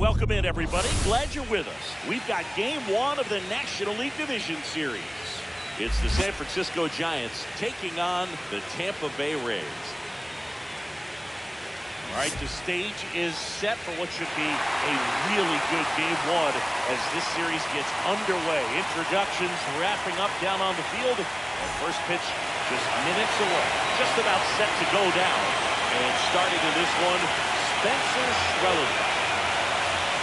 Welcome in, everybody. Glad you're with us. We've got game one of the National League Division Series. It's the San Francisco Giants taking on the Tampa Bay Rays. All right, the stage is set for what should be a really good game one as this series gets underway. Introductions wrapping up down on the field. And first pitch just minutes away. Just about set to go down. And starting in this one, Spencer Strider.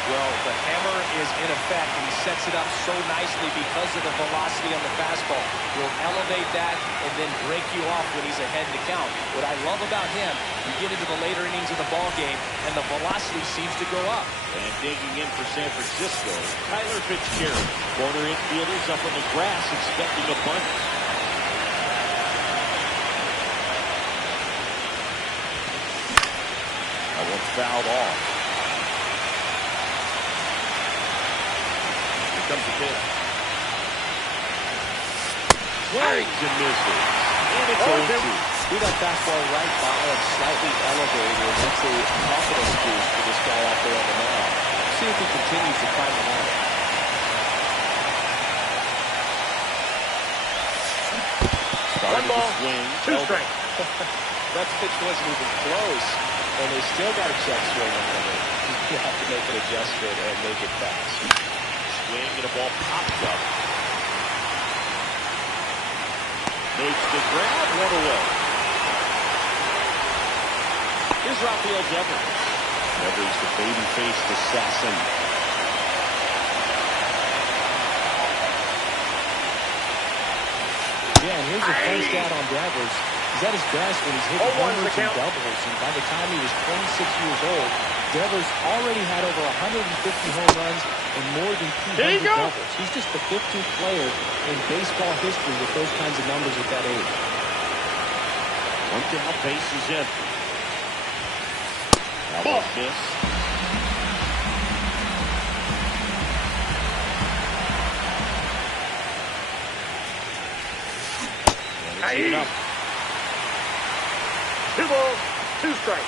Well, the hammer is in effect, and he sets it up so nicely because of the velocity on the fastball. He'll elevate that and then break you off when he's ahead in the count. What I love about him, you get into the later innings of the ball game, and the velocity seems to go up. And digging in for San Francisco, Tyler Fitzgerald. Corner infielders up on the grass expecting a bunt. That one fouled off. Comes the pitch. Swings and misses. And it's 0-2. See that fastball right by him, slightly elevated. That's a confidence boost for this guy out there on the mound. See if he continues to climb the ladder. One ball, two strikes. That pitch wasn't even close, and they still got a check swing on it. You have to make an adjustment and make it fast. Swing and a ball popped up. Makes the grab, one away. Here's Rafael Devers. Devers, the baby-faced assassin. Yeah, and here's a fun stat on Devers. He's at his best when he's hitting homers and doubles, and by the time he was 26 years old, Devers already had over 150 home runs and more than 200 doubles. He's just the 15th player in baseball history with those kinds of numbers at that age. One down, base is empty. That was missed. And it's enough. 2 balls, 2 strikes.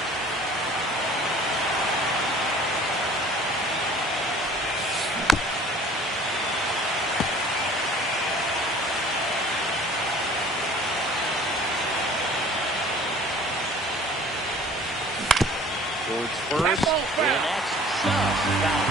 Towards first, and that's just foul.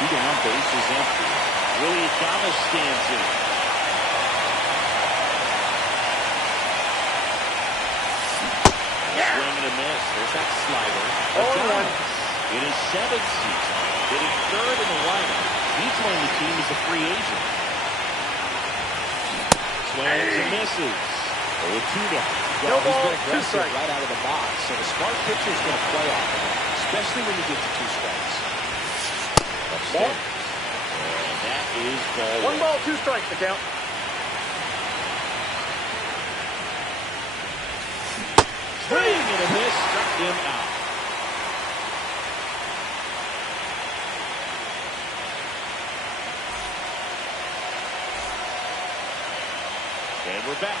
Two down, base is empty. Willie Adames stands in. Swing and a miss. There's that slider. Adames in his 7th season, hitting 3rd in the lineup. He joined the team as a free agent. Swings and misses. 0-2 now. Well, he's been aggressive right out of the box, so the smart pitcher is going to play off of him, especially when you get to 2 strikes. Upstairs. And that is ball 1 ball, 2 strikes to count. Swing and a miss, struck him out. And we're back.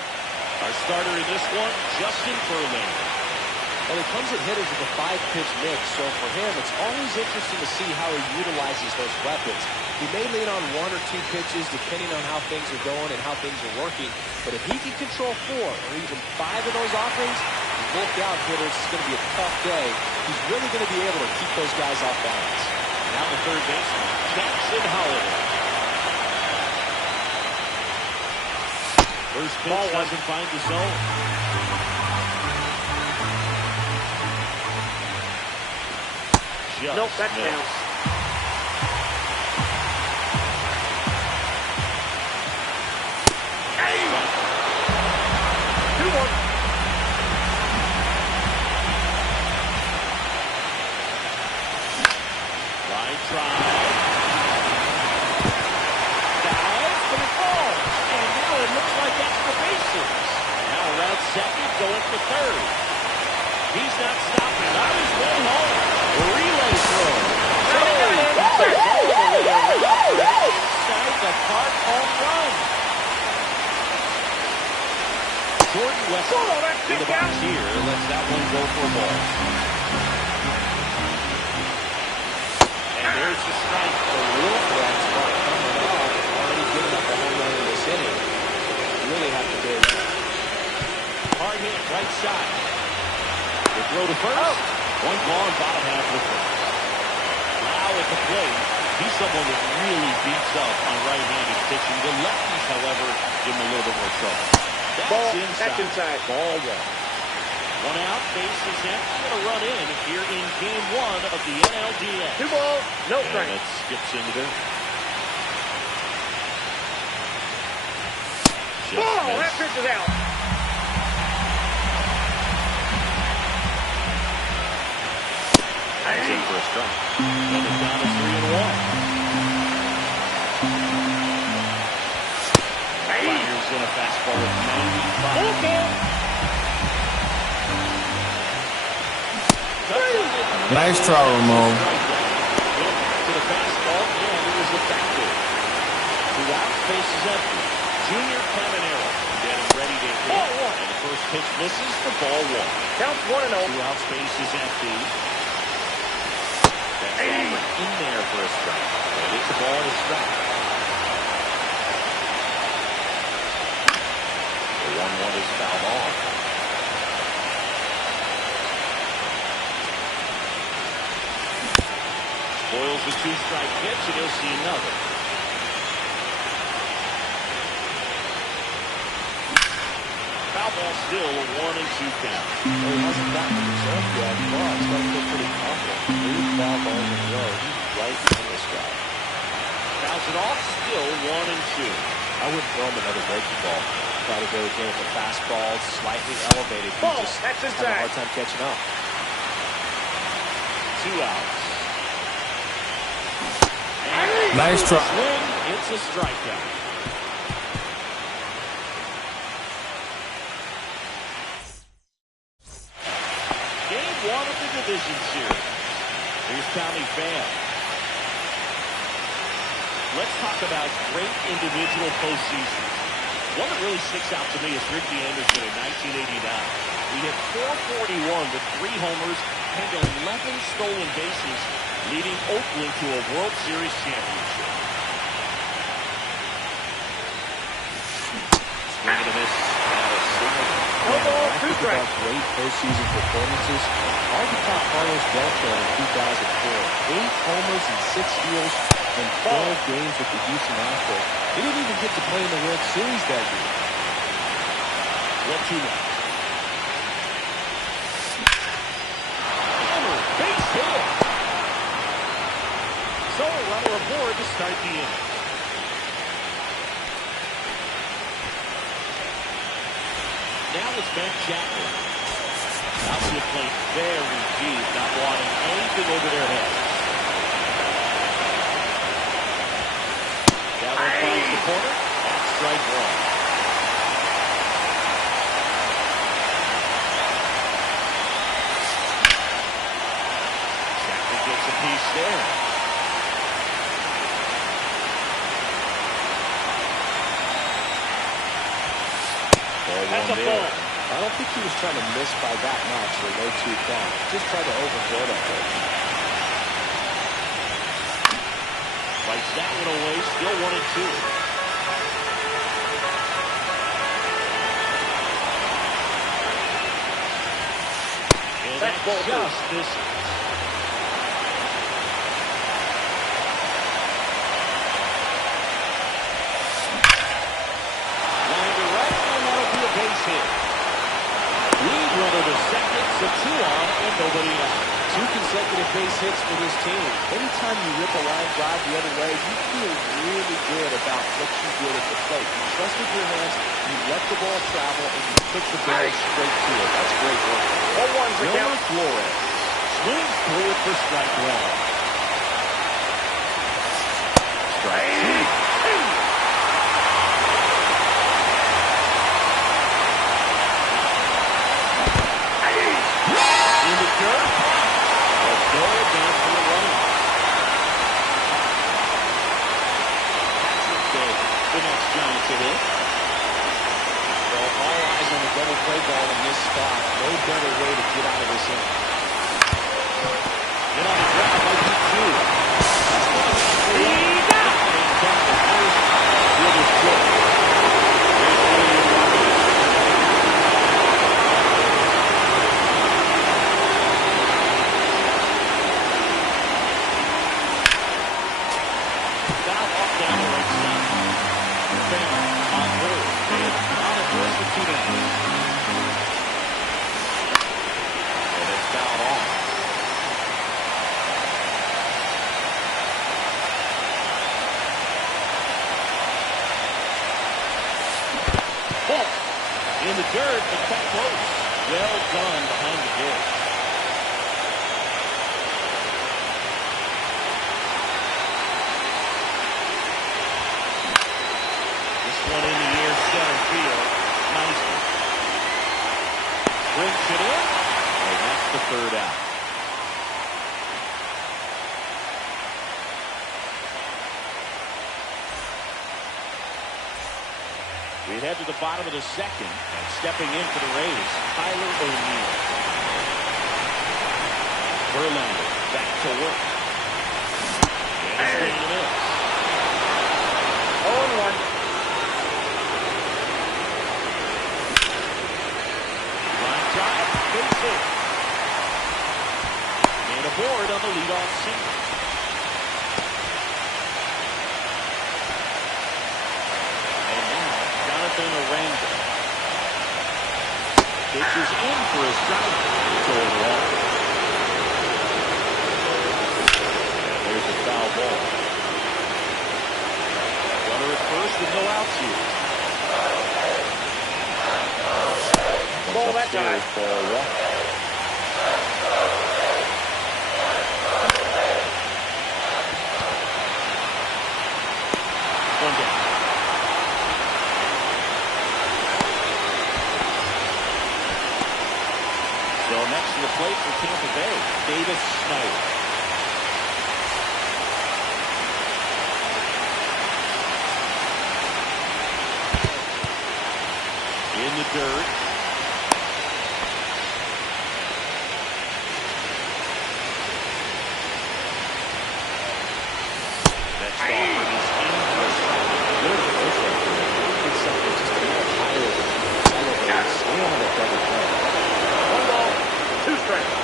Our starter in this one, Justin Verlander. Well, he comes at hitters with a 5-pitch mix, so for him, it's always interesting to see how he utilizes those weapons. He may lean on 1 or 2 pitches, depending on how things are going and how things are working. But if he can control 4 or even 5 of those offerings, look out, hitters. It's going to be a tough day. He's really going to be able to keep those guys off balance. Now the third baseman, Jackson Holiday. First pitch doesn't find the zone. Nope, that's down. Hey! 2-1. Line drive. Dive, but it falls. And now it looks like that's the bases. Now around second, going for third. He's not stopping. Not his way home. Relay throw. all the way around for an inside the park home run. Jordan West in the box here lets that one go for a ball. And there's the strike. The real threats are coming off. Already giving up a home run in this inning. Really have to do it. Hard hit, right side. The throw to first. One gone, bottom half of the first. Now at the plate, he's someone that really beats up on right-handed pitching. The lefties, however, give him a little bit more trouble. That's inside. Ball one. One out, base is empty, and a run in here in game one of the NLDS. 2 balls, no strike. And it skips into there. Ball, that pitch is out. That's in for a strike. And it's down to 3-1. Fires in a fastball at 95. Nice try, Ramon. To the fastball, and it was effective. 2 out, base is empty. Junior Caminero getting ready to hit. And the first pitch misses for ball 1. Counts 1-0. 2 out, space is empty. That's in there for a strike. And it's a ball and a strike. The 1-1 is fouled off. Boyles a 2-strike pitch, and he'll see another. Foul ball still a 1-2 count. Well, he hasn't gotten himself yet. Well, it's going to feel pretty confident. 3 foul balls in a row. He's right on this guy. Fouls it off, still 1-2. I wouldn't throw him another breaking ball. Try to go again with a fastball slightly elevated. He Ball, just that's had a inside. hard time catching up. 2 outs. Nice try. Swing, it's a strikeout. Game 1 of the division series. Here's Tommy Pham. Let's talk about great individual postseasons. One that really sticks out to me is Ricky Anderson in 1989. He hit .441 with 3 homers and 11 stolen bases, leading Oakland to a World Series championship. Swing and a miss. And a single. No ball, 2 strikes. Great postseason performances. Hard to top Carlos Beltran in 2004. 8 homers and 6 steals in 12 games with the Houston Astros. He didn't even get to play in the World Series that year. 1-2 now. Hammer, base hit. So a runner aboard to start the inning. Now it's Ben Chapman. Out to the plate very deep, not wanting anything over their heads. That one finds the corner. That's strike 1. Chapman gets a piece there. That's a ball. I don't think he was trying to miss by that much or low 2 count. Just tried to overthrow that pitch. Fights that one away, still 1-2. And that's just misses. Line to right, and that'll be a base hit. Lead runner to second, so 2 on and nobody out. 2 consecutive base hits for this team. Anytime you rip a line drive the other way, you feel really good about what you did at the plate. You trusted your hands, you let the ball travel, and you took the ball straight to it. That's great work. 0-1's the Wilmer count. Flores swings through it for strike 1. Strike 2. In the dirt. No advance for the runner. play ball in this spot. No better way to get out of this inning. And on the ground might be two. He's out. And down the first. Fielder's good. There's William Roberts. Foul off down the right side. Fair on third. And on at first with 2 down. And it's fouled off. Ball in the dirt, but cut close. Well done behind the dish. This one in the air, center field. Meisner brings it in, and that's the third out. We head to the bottom of the second, and stepping in for the Rays, Tyler O'Neill. Verlander back to work. And a swing and a miss. 0-1. Line drive, base hit. And aboard on the leadoff single. Aranda. Pitches in for a strike. Going long. And there's a foul ball. Runner at first with no outs here. Ball that time. Ball one. One down. So next to the plate for Tampa Bay, Davis Snyder. In the dirt. That's off for his interest. Good approach right there. It's something just a little higher than elevates. We don't have a double play. 1 ball, 2 strikes.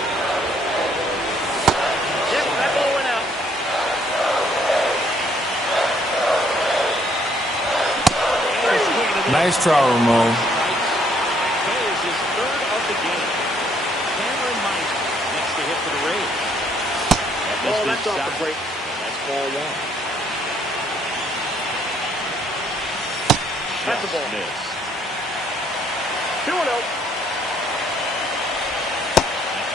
Yep, that ball went out. Nice try, Ramon. There's his third of the game. Cameron Meisner next to hit for the Rays. That Ball, missed that's off the inside. plate. That's ball one. That's a Just ball. missed. 2-0.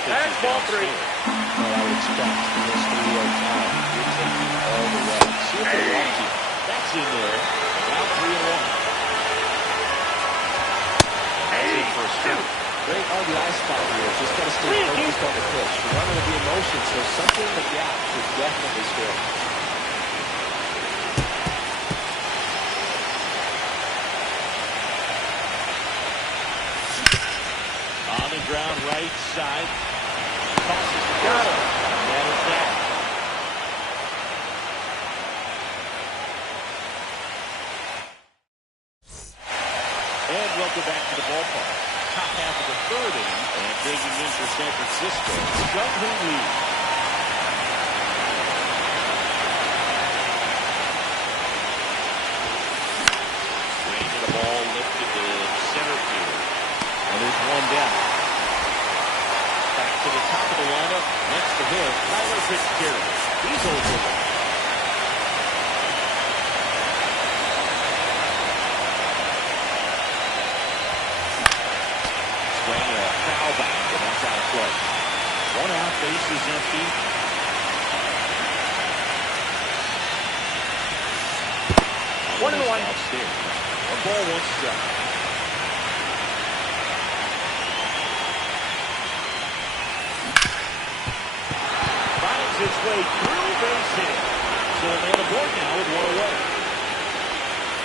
That's ball 3. Well, I would expect in this 3-0 tie, you're taking all the way. See if they walk you. That's in there. Now 3-1. That's in for a strike. Great RBI spot here. Just got to stay focused on the pitch. The runner will be in motion, so something in the gap should definitely score. On the ground, right side. Tosses the Got him. And that is that. And welcome back to the ballpark. Top half of the third inning, and digging in for San Francisco. Jumping lead. Swing and a ball lifted to center field. And there's one down. Back to the top of the lineup. Next to him, Tyler Fitzgerald. He's over. Swing and a foul back, and that's out of play. 1 out, base is empty. One and one. Downstairs. 1 ball, 1 strike. Finds its way through, base hit. So a man aboard now with 1 away.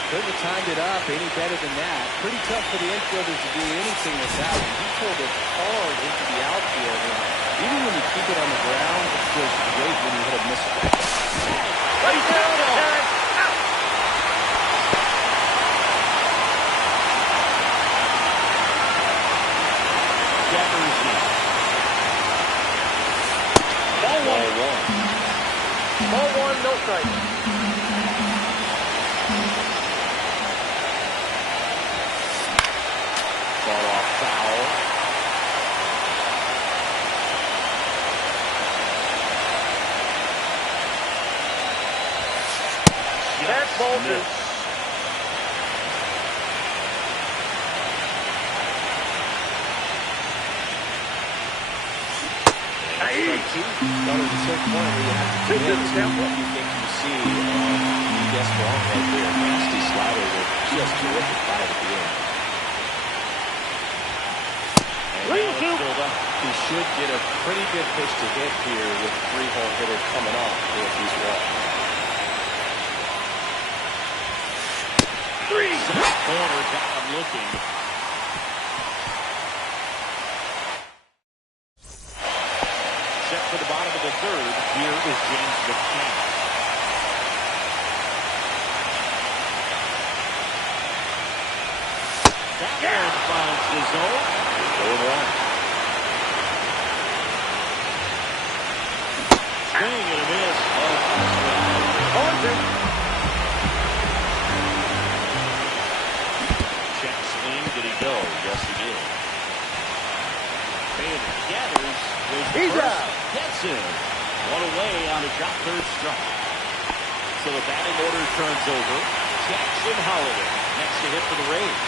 Couldn't have timed it up any better than that. Pretty tough for the infielder to do anything with that one. He pulled it hard into the outfield. And even when you keep it on the ground, it feels great when you hit a missile. Right down the tag. Out. Jefferson. Ball one. Ball one, no strike. Ball off foul. That's ball two. But at a certain point where you have to commit to what you think you see, he gets wrong right there. Nasty slider with just terrific bite at the end. He should get a pretty good pitch to hit here with a 3-hole hitter coming off if he's walked. Corner got him looking. Set for the bottom of the third. Here is James McCann. That one finds the zone. Going on. Swing and a miss. Check swing. Did he go? Yes, he did. Bailey gathers. He's first. out. Gets him. One away on a drop third strike. So the batting order turns over. Jackson Holiday next to hit for the Rays.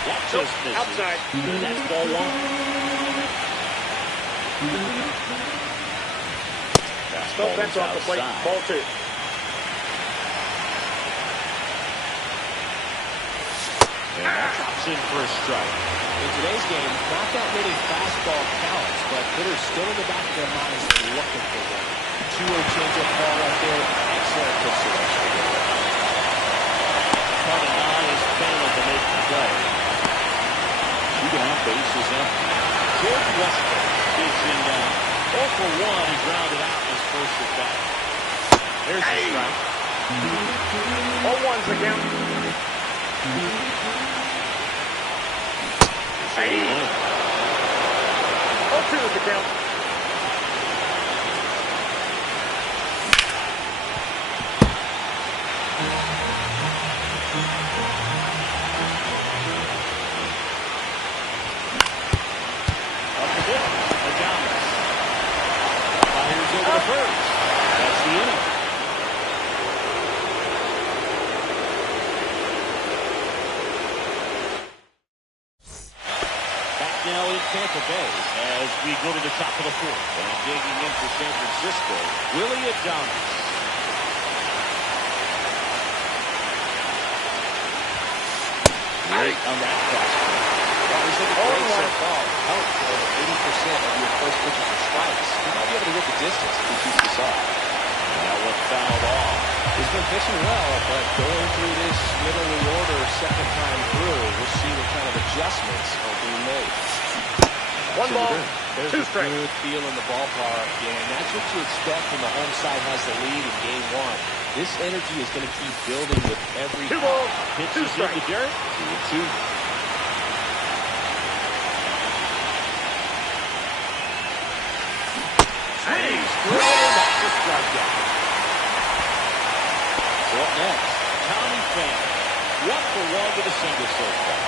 That just misses. Outside. That's ball one. No fence off the plate. Ball two. And that drops in for a strike. In today's game, not that many fastball counts, but hitters still in the back of their minds looking for one. 2-0 changeup ball right there. Excellent pitch selection. Coming on is failing to make the play. 2 down, bases empty. George Westbrook is in down. 0 for 1. He grounded out his first at bat. There's the strike. 0-1's the count. Hey. 0-2 is the count. Up the hit. Adames. Fires over the first. That's the inning. Now in Tampa Bay as we go to the top of the fourth. And digging in for San Francisco, Willie Adames. Right on that prospect. Well, he's looking great so far. Help for 80% of your first pitches are strikes. He might be able to hit the distance if he keeps this up. That one fouled off. He's been pitching well, but going through this middle of the order second time through, we'll see what kind of adjustments are being made. 1 ball, There's 2 a strikes. good feel in the ballpark, and that's what you expect when the home side has the lead in game one. This energy is going to keep building with every 2 balls, 2 Pitches strikes. into Derek. 2-2. Swings through it. That's the strikeout. So up next, Tommy Pham. 1 for 1 with a single so far.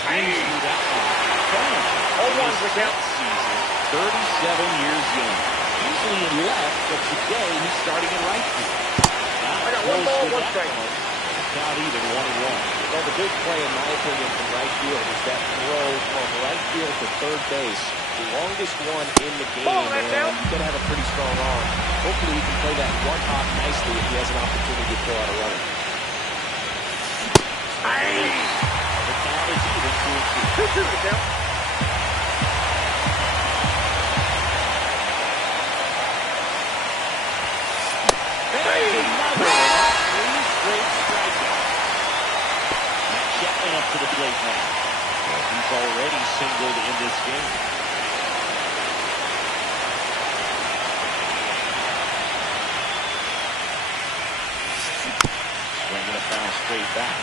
Swings through that one. Pham. 0-1's the count. Season, 37 years young. Usually in left, but today he's starting in right field. I got 1 ball, 1 strike. Count even 1-1. Well, the big play, in my opinion, from right field is that throw from right field to third base. The longest one in the game, Ball, that's and out. he's going to have a pretty strong arm. Hopefully he can play that one hop nicely if he has an opportunity to throw out a runner. The count is even 2-2. 2-2 the count. game. Swinging a foul straight back.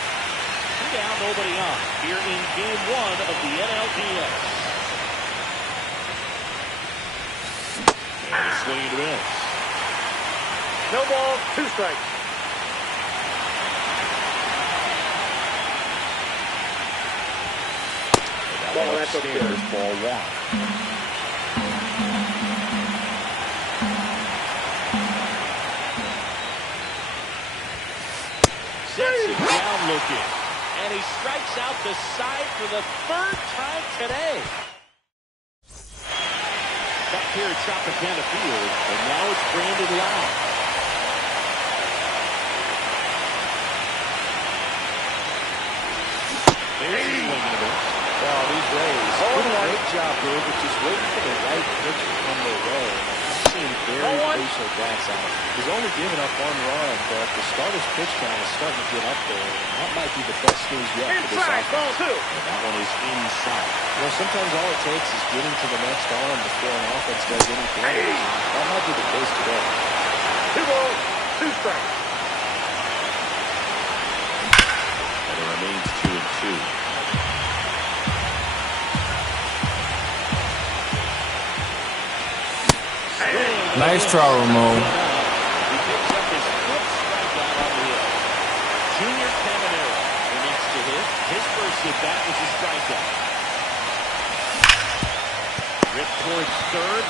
2 down, nobody on. Here in game 1 of the NLDS. And a swing and a miss. No ball, 2 strikes. Ball upstairs, ball 1. Sets it down looking. And he strikes out the side for the 3rd time today. Back here at Tropicana Field, and now it's Brandon Lowe. There's a swing and a miss. Well, these Rays did a great job, Dave, of just waiting for the right pitch to come their way. I've seen very patient bats out. He's only given up 1 run, but the starter's pitch count is starting to get up there. And that might be the best news yet for this offense. And that one is inside. You know, sometimes all it takes is getting to the next arm before an offense does anything. That might be the case today. 2 balls, 2 strikes. And it remains 2-2. Nice try, Ramon. He picks up his 5th strikeout on the hill. Junior Caminero, the next to hit. His first at bat was a strikeout. Ripped towards 3rd.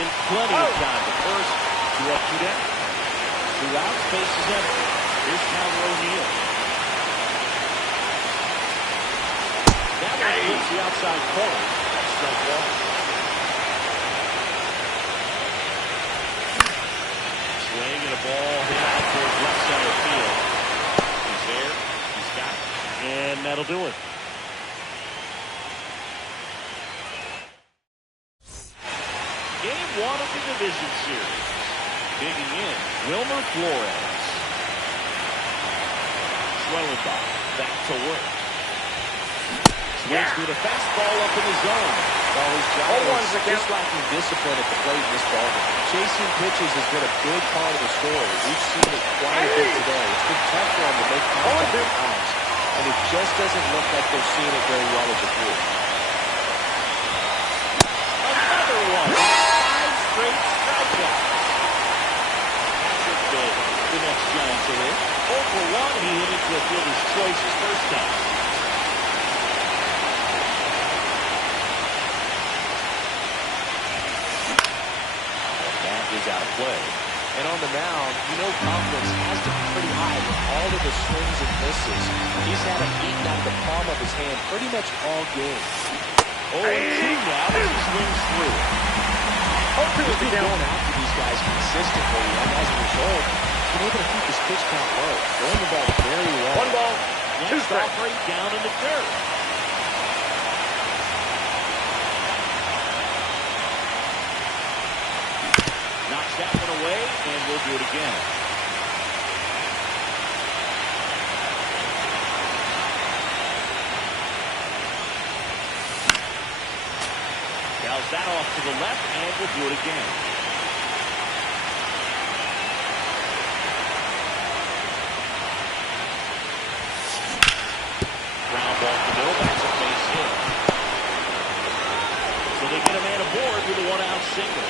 In plenty of time. The first, 2 up, 2 down. 2 outs, base is empty. Here's Tyler O'Neill. That one hits the outside corner. Strike 1. Swing and a ball hit out towards left center field. He's there. He's got it. And that'll do it. Game 1 of the division series. Digging in, Wilmer Flores. Schwellenbach back to work. Swings through the fastball up in the zone. Well, his job is just lacking discipline at the plate in this ballgame. Chasing pitches has been a big part of the story. We've seen it quite a bit today. It's been tough for him to make contact at times, and it just doesn't look like they're seeing it very well as a group. Another one. 5 straight strikeouts. Patrick Bay, the next Giant to hit. 0 for 1. He hit into a fielder's choice his first time. Is out of play. And on the mound, you know confidence has to be pretty high with all of the swings and misses. He's had them eaten out of the palm of his hand pretty much all game. 0-2 now as he swings through. He's been going after these guys consistently, and as a result, he's been able to keep his pitch count low. Throwing the ball very well. 1 ball, 2 Next strikes. offering down in the dirt. Knocks that one away, and we'll do it again. Fouls that off to the left, and we'll do it again. Ground ball to the middle, that's a base hit. So they get a man aboard with a 1-out single.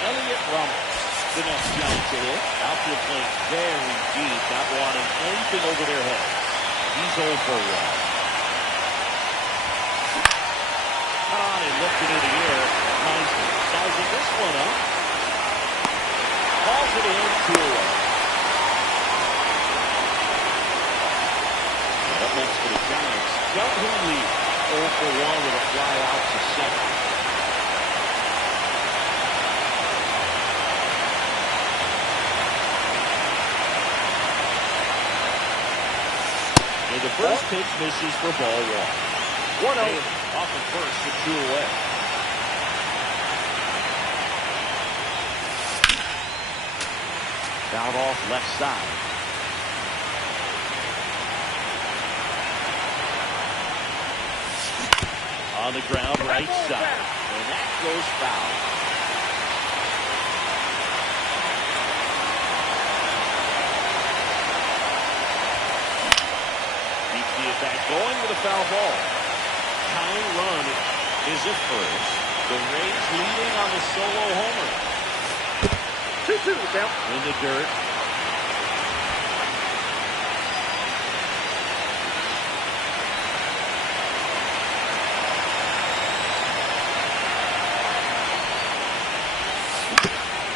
Elliott Ramos, the next Giant to hit. Outfield playing very deep, not wanting anything over their heads. He's 0 for 1. On and lifted in the air. Nicely sizing this one up. Calls it in 2 away. Up next for the Giants. Calhoun lead 0 for 1 with a fly out to second. And the first pitch misses for ball 1. 1-0. Off at first with 2 away. Fouled off left side. On the ground, right side. And that goes foul. Keeps the attack going with a foul ball. Tying run is at first. The Rays leading on the solo homer. 2-2 count. In the dirt.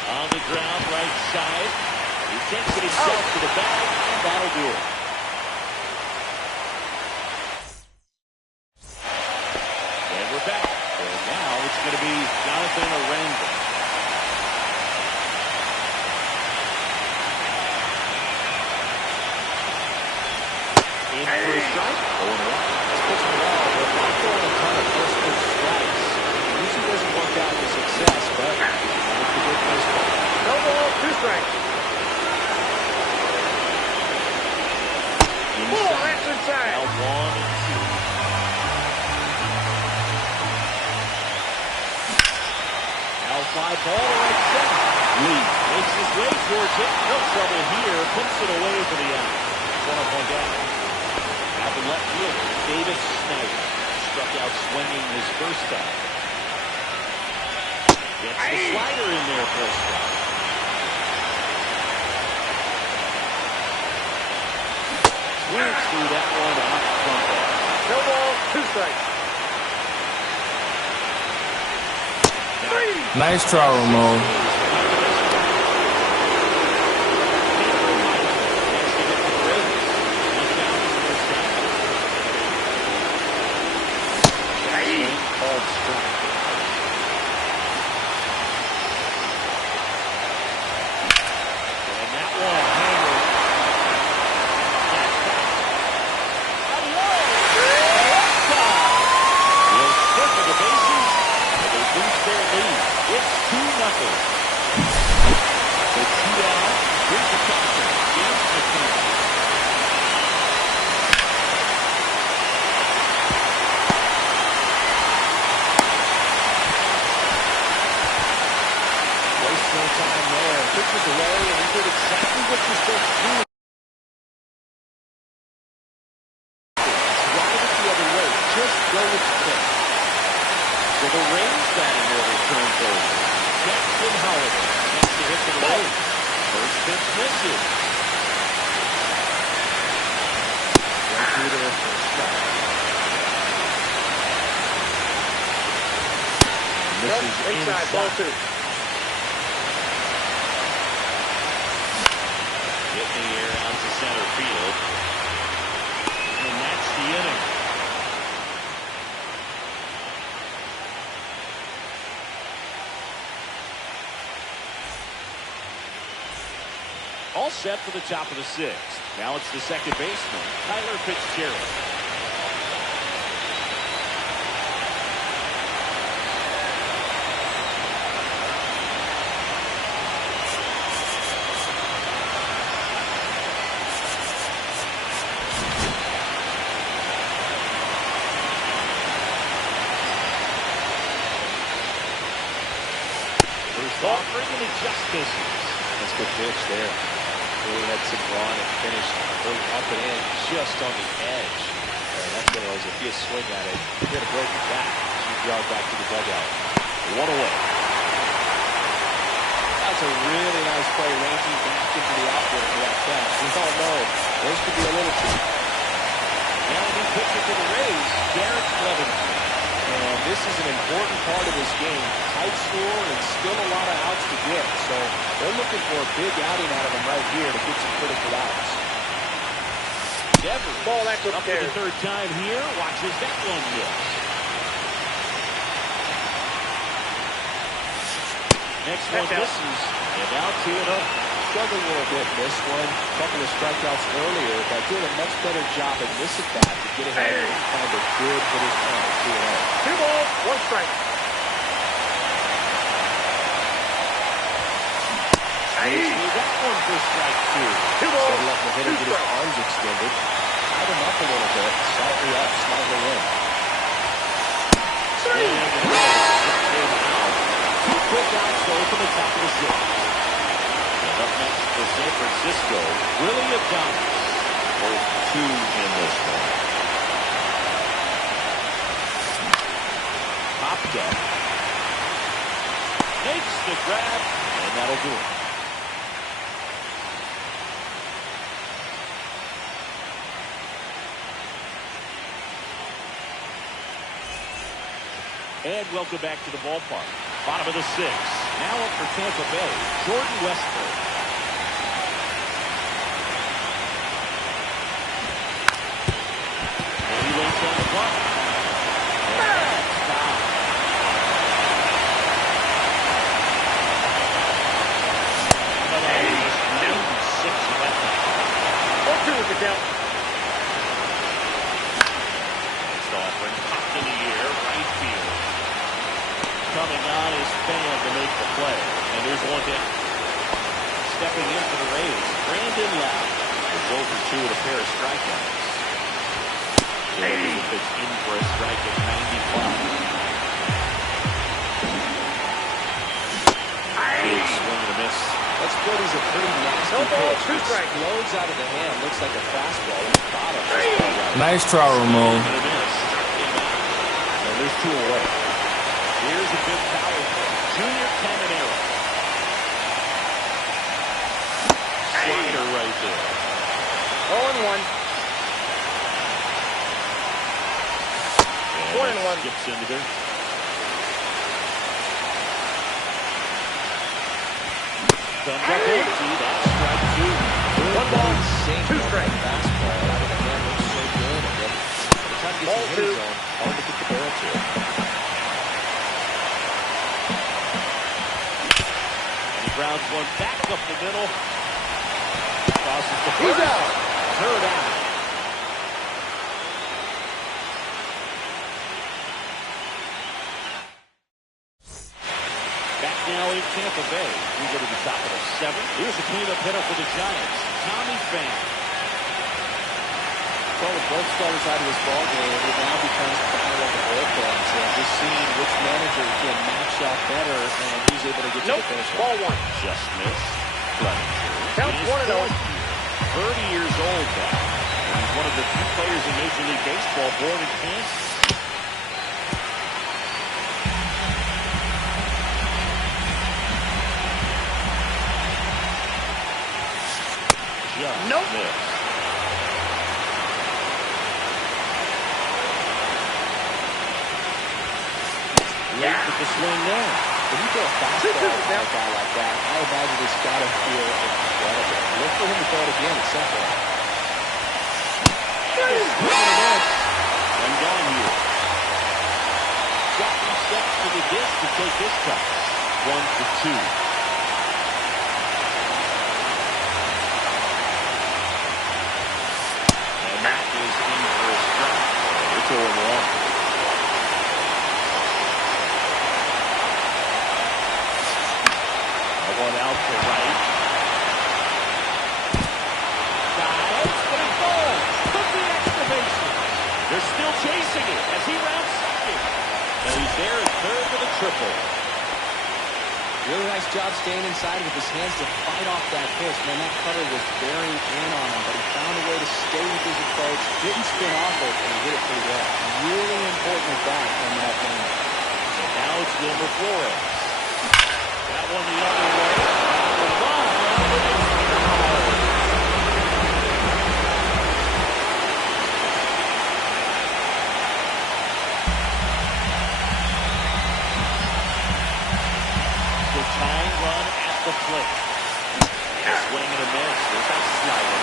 On the ground, right side. He takes it himself to the bag, and that'll do it. And we're back. And now it's going to be Jonathan Aranda. In for a strike. Going right. This pitching well, but not throwing a ton of first pitch strikes. Usually doesn't work out to success, but that's the good baseball. No ball, 2 strikes. Inside. That's inside. Now 1 and 2. Now fly ball to right center. Lee makes his way towards it. No trouble here. Puts it away for the out. 1 up on down. Now the left fielder, Davis Snyder. Struck out swinging his first time. Gets the slider in there for a strike. Swings through that one out front there. No ball, 2 strikes. Nice try, Ramon. Called strike. And that one hanger. That's back. Will circle the bases, and they boost their lead. It's 2-0. The 2 out. Here's the catcher, James McCann. Waste no time there. Pitches away, and he did exactly what you're supposed to do. Drive it the other way. Just go with the pitch. So the Rays batting order turns over. Jackson Holiday makes the hit to the Rays. First pitch misses. Right through there for a strike. Misses Inside, ball 2. Hit in the air out to center field. And that's the inning. All set for the top of the 6th. Now it's the second baseman, Tyler Fitzgerald. First offering, and it just misses. That's a good pitch there. Really had some run and finished up and in just on the edge. And that's what it was. If he had swing at it, he could have broken back. She jogged back to the dugout. 1 away. That's a really nice play, ranging back into the outfield for that catch. We all know those could be a little too. Now a new pitcher for the Rays, Garrett Clevenger. And this is an important part of this game. Tight score and still a lot of outs to get. So they're looking for a big outing out of them right here to get some critical outs. Devers Ball, that's up for the 3rd time here. Watches that one miss. Next one misses. And now 2-0. Struggled a little bit in this one. A couple of strikeouts earlier, but did a much better job in this at bat to get ahead and find a good hitter's count. 2 balls, 1 strike. That one for strike 2. 2 balls, Instead of letting the hitter 2 get his strikes. arms extended, tied him up a little bit, slightly up, slightly in. swing. Two quick outs to open the top of the sixth. And up next for San Francisco, Willie Adames. Both two in this one. Popped up. Makes the grab, and that'll do it. And welcome back to the ballpark. Bottom of the sixth. Now up for Tampa Bay, Jordan Westburg. And he lays down the bunt. With the count. Next offering, popped in the air, right field. Coming on is Fan to make the play. And there's one down. Stepping in for the Rays, Brandon Lowe. Is over two with a pair of strikeouts. It's in for a strike at 95. Big swing and a miss. That's good. He's a pretty nasty pitch. Explodes out of the hand. Looks like a fastball in the bottom. Nice try, Ramon. And there's two away. Here's a good power play. Junior Caminero. Slider right there. 0-1. 1-1. Skips into there. Comes up empty. That's strike two. 1 ball, 2 strikes. Fastball out of the hand looks so good. And then by the time he gets to his zone, hard to get the barrel to it. And he grounds one back up the middle. Crosses the first. He's out. Third out. Back now in Tampa Bay. We go to the top of the seventh. Here's a cleanup hitter for the Giants, Tommy Pham. Well, with both starters out of this ballgame, it now becomes a battle of the bullpens. And just seeing which manager can match up better and who's able to get to the finish line. Ball one. Just missed. Counts 1-0. 30 years old now. And he's one of the few players in Major League Baseball born in Kansas. Just missed. Late with the swing there. When you throw a fastball at a guy like that, I imagine it's got to feel incredible. Look for him to throw it again at some point. One gone here. Dropping steps to the disc to take this cut. 1-2. And that is in for a strike. It's 0-1. One out to right. Dives, but it falls. Took the excavation. They're still chasing it as he rounds second. And he's there at third with a triple. Really nice job staying inside with his hands to fight off that pitch. Man, that cutter was bearing in on him, but he found a way to stay with his approach. Didn't spin off it, and he hit it pretty well. Really important at that coming up now. And now it's Wilmer Flores. That one the other way. The line. The tying run at the plate. A swing and a miss. There's that slider.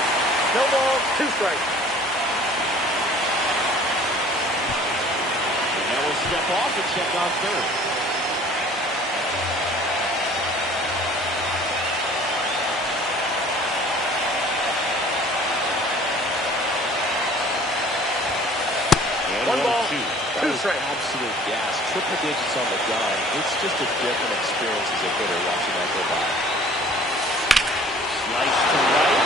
No ball, 2 strikes. And now we'll step off and check on third. One ball, 2 strikes. Absolute gas. Triple digits on the gun. It's just a different experience as a hitter watching that go by. Slice to right.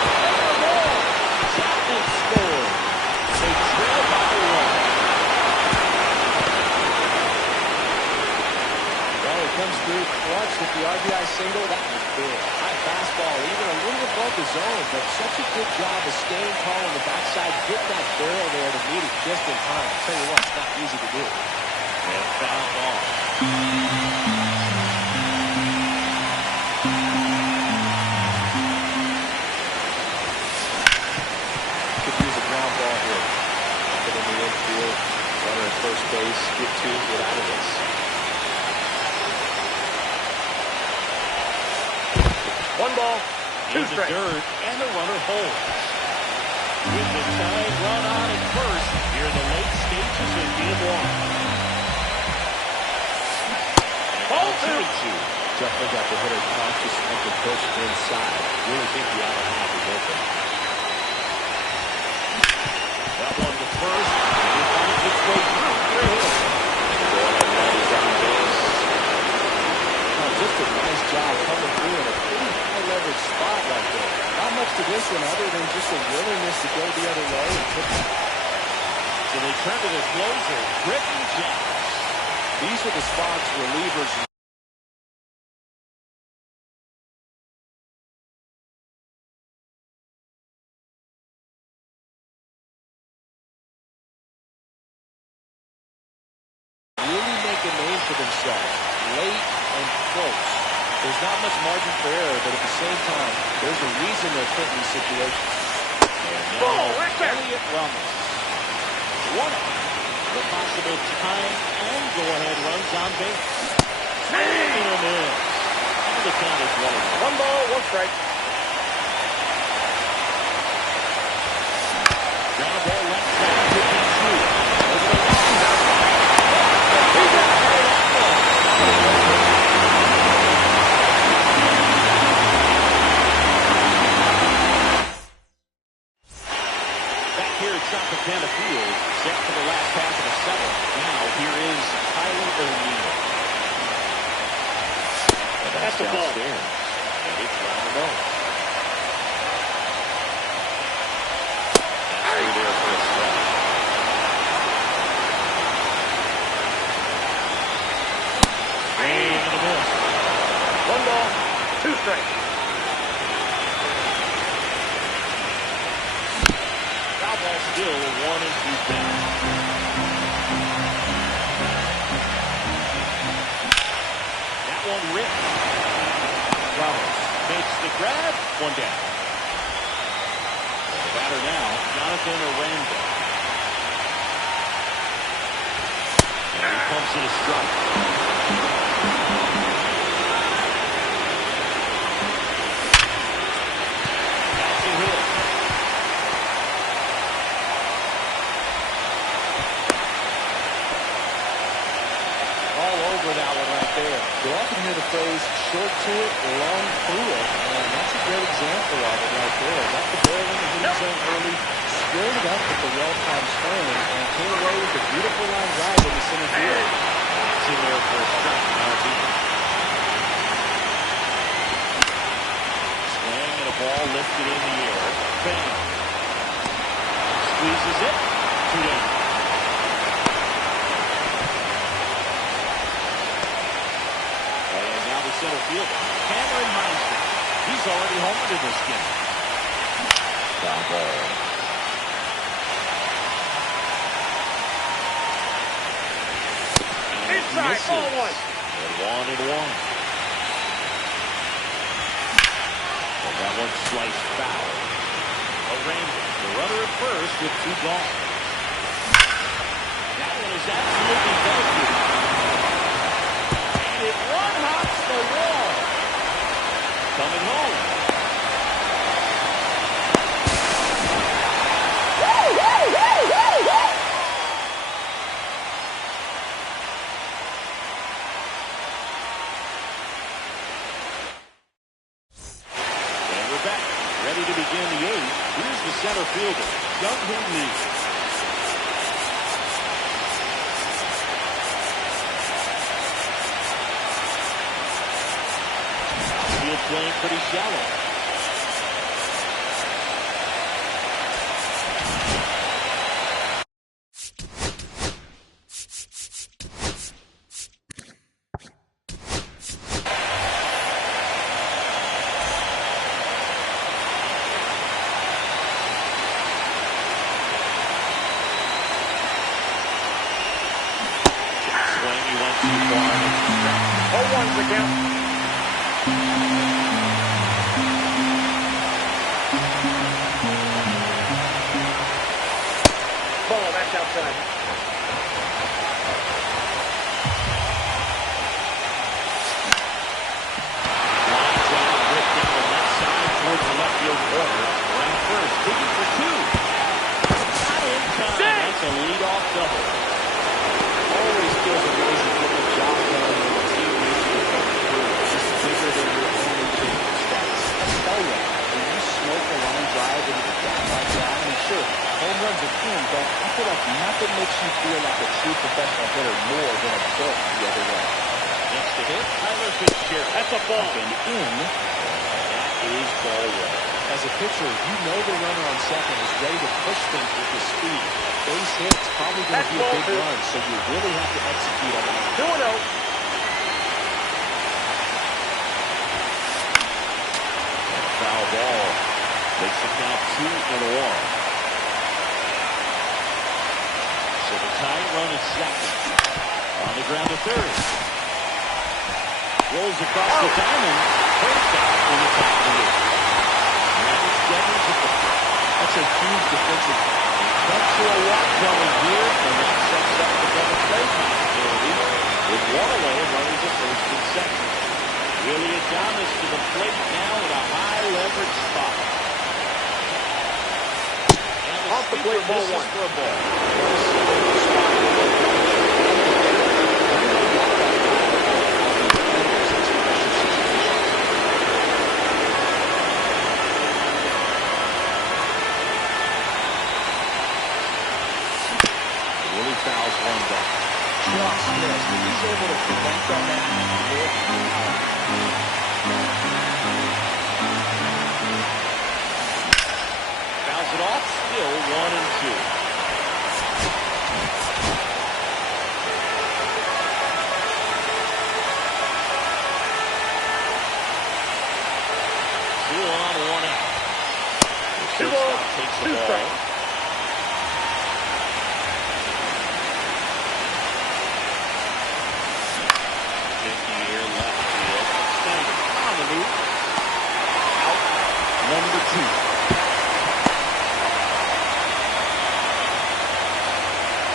Chapman scored. They trail by 1. once with the RBI single. That was big. High fastball, even a little above the zone, but such a good job of staying tall on the backside, getting that barrel there to meet it just in time. I'll tell you what, it's not easy to do. And foul ball. Could use a ground ball here. Put in the infield, runner at first base, get out of this. One ball, two strikes. Dirt, and the runner holds. With the tying run on at first, here in the late stages of game one. Ball two. Definitely got the hitter cautious of the pitch inside. Really think the outer half is open. That one to first. It finds its way through for a hit. Just a nice job coming through in a pretty high leverage spot right there. Not much to this one other than just a willingness to go the other way and pick it. So they turn to the closer, Britton Jacks. These are the spots relievers really make a name for themselves. Late and close. There's not much margin for error, but at the same time, there's a reason they're put in these situations. Ball, Elliot Ramos. One out. The possible tying and go-ahead runs on base. Swing and a miss. And the count is 1-1. One ball, one strike. Ground ball left side, 52. Tropicana Field, set for the last half of the seventh. Now here is Tyler O'Neill. That's the ball. And it's round the nose. That's through there for a strike. And a miss. One ball, two strikes. Still a 1-2 pitch. That one ripped. Ramos makes the grab. One down. The batter now, Jonathan Aranda. And he pumps it a strike. That's a hit. That one right there. You often hear the phrase short to it, long through it, and that's a great example of it right there. Got the ball in the hitting zone early, squared it up with the well-timed swing, and came away with a beautiful line drive in the center field. It's in there for a strike. Swing and a ball lifted in the air. Bang. Squeezes it. 2 down. Center field, Cameron Meister. He's already homered in this game. Foul ball. Inside, ball one. And 1-1. And that one sliced foul. Aranda, the runner at first with 2 gone. That one is absolutely devastating. It one-hops the wall. Coming home. And we're back. Ready to begin the 8th. Here's the center fielder, Young-Hoon Lee. Playing pretty shallow. runs the count. Ball, that's outside. Line drive ripped down the left side towards the left field corner. Around first, digging for two. Not in time. That's a leadoff double. Always feels amazing to get the job done when the team needs you to come through. It's just bigger than your own individual stats. That's Elway. When you smoke a line drive into the gap like that, I mean, sure, home runs are cool, but I feel like nothing makes you feel like a true professional hitter more than a bolt the other way. Next to hit, Tyler Fitzgerald. That's a ball. And in. That is ball one. As a pitcher, you know the runner on second is ready to push things with his speed. Base hit, it's probably going to be a big run, so you really have to execute on that. 2-0. Foul ball. Makes it now 2-1. So the tying run is second. On the ground to third. Rolls across the diamond. First out in the top of the eighth. That is Devers at the plate. That's a huge defensive. Cut to a walk coming here, and that sets up the double play possibility. With one away, runners at first and second. Willie Adames to the plate now in a high leverage spot. Off the plate, ball one. For a ball. Willie fouls one back. Just missed. If he's able to connect on that, Fouls it off, still 1-2. Two on, one out. The shortstop takes the ball. Number two.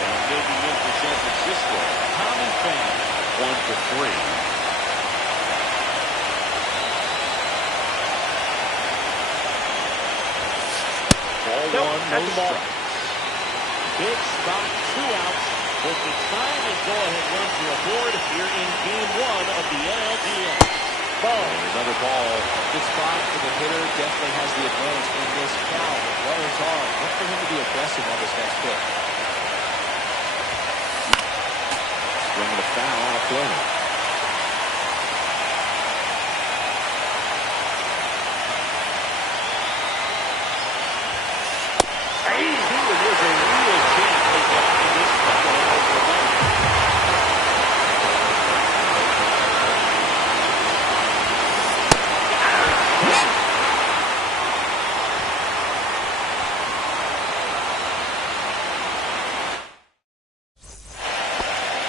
And maybe in for San Francisco. Tommy Pham, 1-for-3. Ball one, no strikes. Big spot, 2 outs. With the time and go-ahead runs are aboard here in Game 1 of the NLDS. Ball. And another ball. Good spot for the hitter. Definitely has the advantage in this count. Runners on. Look for him to be aggressive on this next pitch. Swinging a foul on a play. Hey, there's a real chance they got in this battle.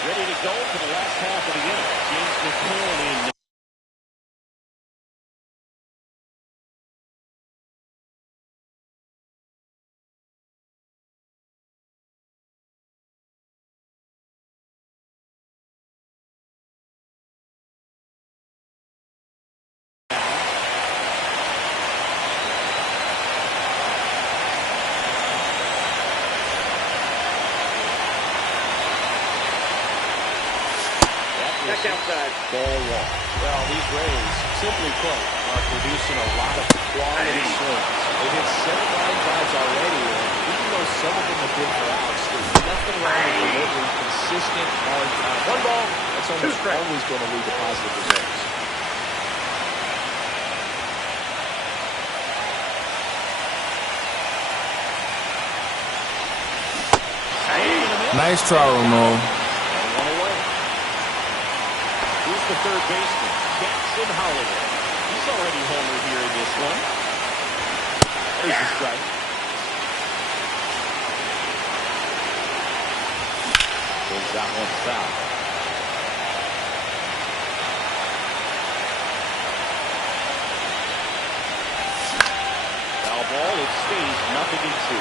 Ready to go for the last half of the inning. James McCann in. That's outside. Ball one. Well, these Rays, simply put, are producing a lot of quality swings. They've hit 7 line drives already, and even though some of them have been for outs, there's nothing wrong with delivering consistent hard contact. One ball, That's two almost strikes. always going to lead to positive results. Nice try, Ramon. And one away. Who's the third baseman? Jackson Holiday. He's already homered here in this one. There's the strike. Pulls that one foul. and 2.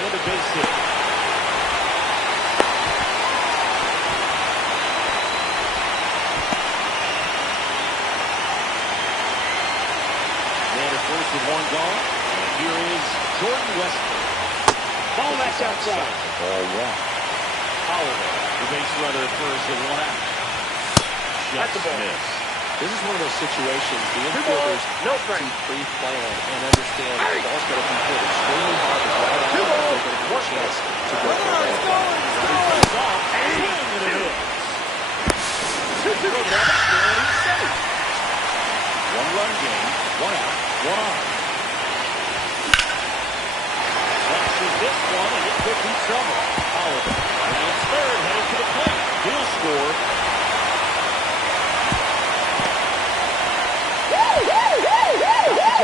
And a base hit. And at first with 1 gone. And here is Jordan Westburg. Ball, that's outside. Ball 1. Holiday, the base runner at first with 1 out. That's a ball. Miss. This is one of those situations the 2 balls, infielders no have strike. to pre-plan and understand the ball's going to be hit extremely hard and right on. 2 balls, They're going to 1 get a chance strike. to go for that. He's off. Swing and a miss. One-run game, 1 out, 1 on. Flashes this one, and it could be trouble. Holiday, around third, headed to the plate. He'll score.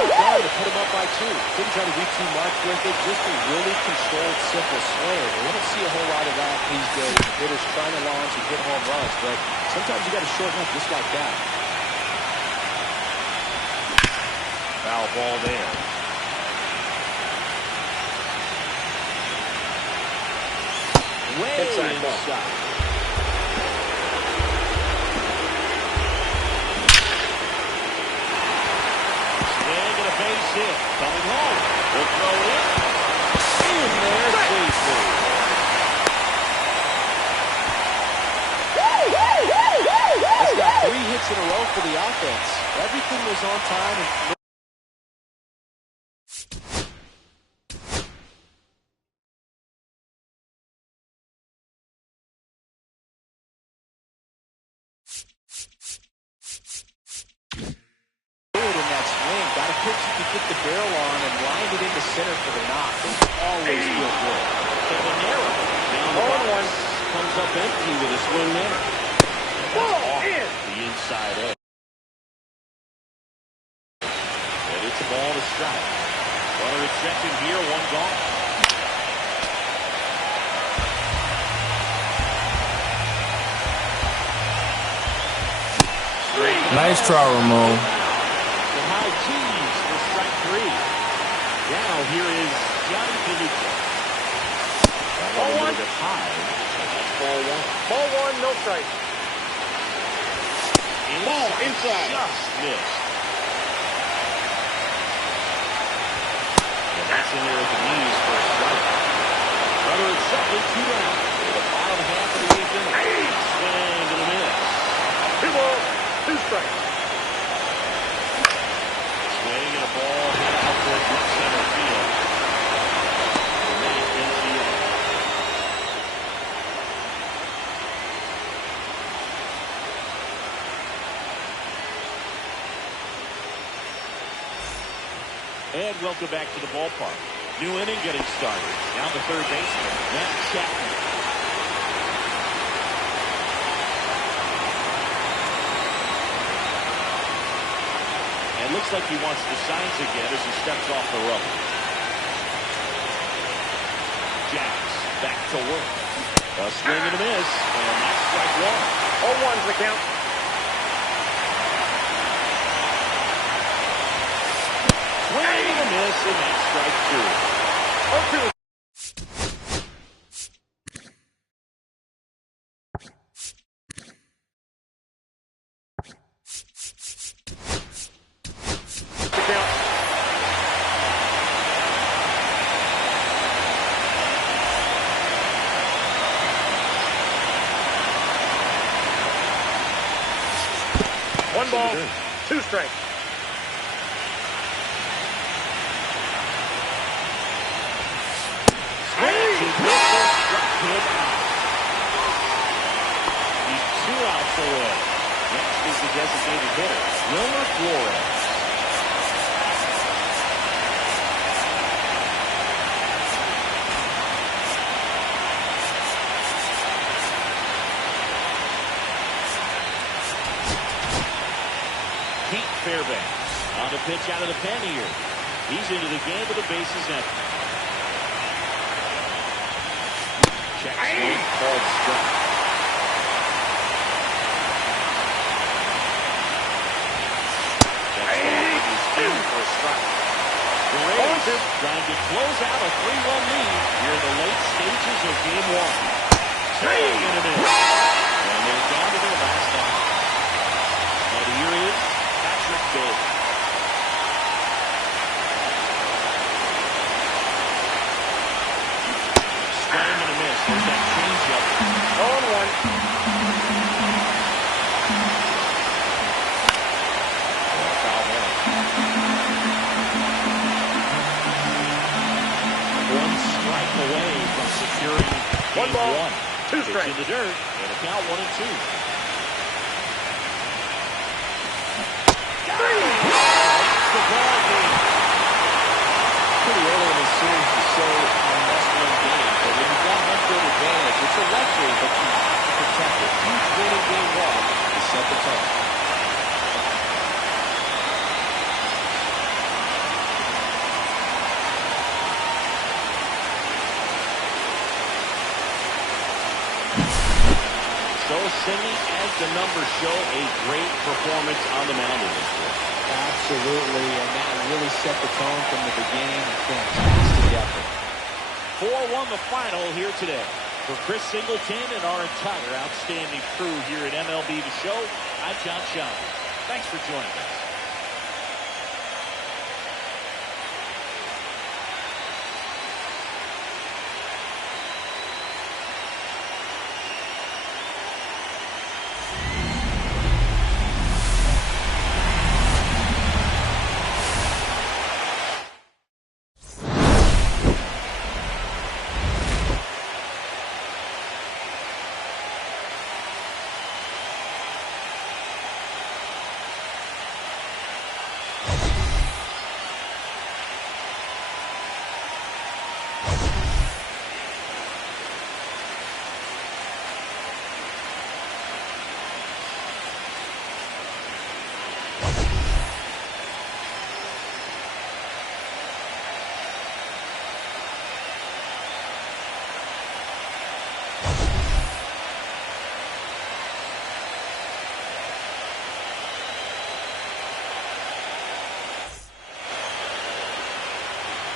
Done to put him up by 2. Didn't try to do too much with it. Just a really controlled, simple swing. We don't see a whole lot of that these days. Hitters trying to launch and hit home runs, but sometimes you got to shorten up just like that. Foul ball there. Way Inside ball. inside. Swing and a base hit. Coming home. They'll throw it in. In there safely. That's got 3 hits in a row for the offense. Everything was on time. And in that swing, got a pitch you could get the barrel on and lined it into center for the knock. Those always feel good. Cabanero down the box. Comes up empty with a swing there. Ball Off in. the inside edge. And it's a ball to strike. Runner at second here, 1 gone. Nice try, Ramon. The high tees for strike 3. Now here is Johnny Panuccio. Ball 1. High. That's ball 1. Ball 1, no strike. Ball inside. Just missed. And that's in there at the knees for a strike. Runner at second, 2 down. The bottom half of the 8th inning. Swing and a miss. 2 balls, 2 strikes. Swing and a ball hit out toward left center field. And that is the end. And welcome back to the ballpark. New inning getting started. Now the third baseman, Matt Chapman. And looks like he wants the signs again as he steps off the rubber. Jacks back to work. A swing and a miss, and that's strike 1. 0-1's the count. Swing and a miss, and that's strike 2. 0-2. The count. One ball, 2 strikes. He's 2 outs away. Next is the designated hitter, Wilmer Flores. Pete Fairbanks on the pitch out of the pen here. He's into the game with the bases empty. Check swing, called strike. 1. Foul ball. One strike away from securing One game ball, 1. 2 Pitch strikes. in the dirt, and a count 1-2. That's the ball game. Pretty early in the series to say a must-win game, but when you've got home field advantage, it's a luxury, but you have to protect it. Huge win in game 1 to set the tone. So singing as the numbers show, a great performance on the mound in this one. Absolutely, and that really set the tone from the beginning. Fantastic effort. 4-1 the final here today. For Chris Singleton and our entire outstanding crew here at MLB The Show, I'm John Schaub. Thanks for joining us.